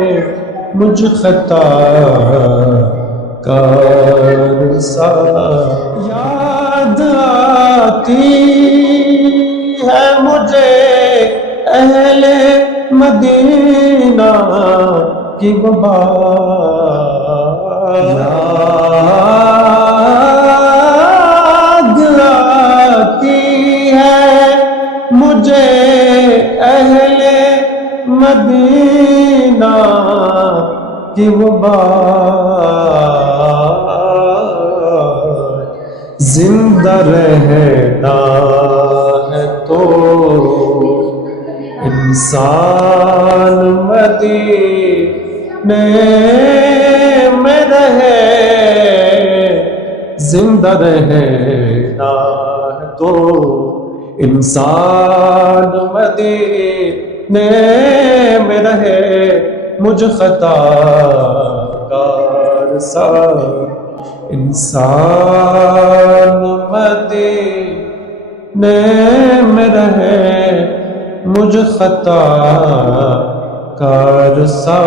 مجھ خطا کار سا یاد آتی ہے مجھے اہل مدینہ کی وہ بات یاد آتی ہے مجھے اہل مدینہ کی وہ بات زندہ رہنا ہے تو انسان مدینے میں رہے زندہ رہنا ہے تو انسان مدینے میں رہے مجھ خطا کار سا انسان مدینے میں رہے مجھ خطا کار سا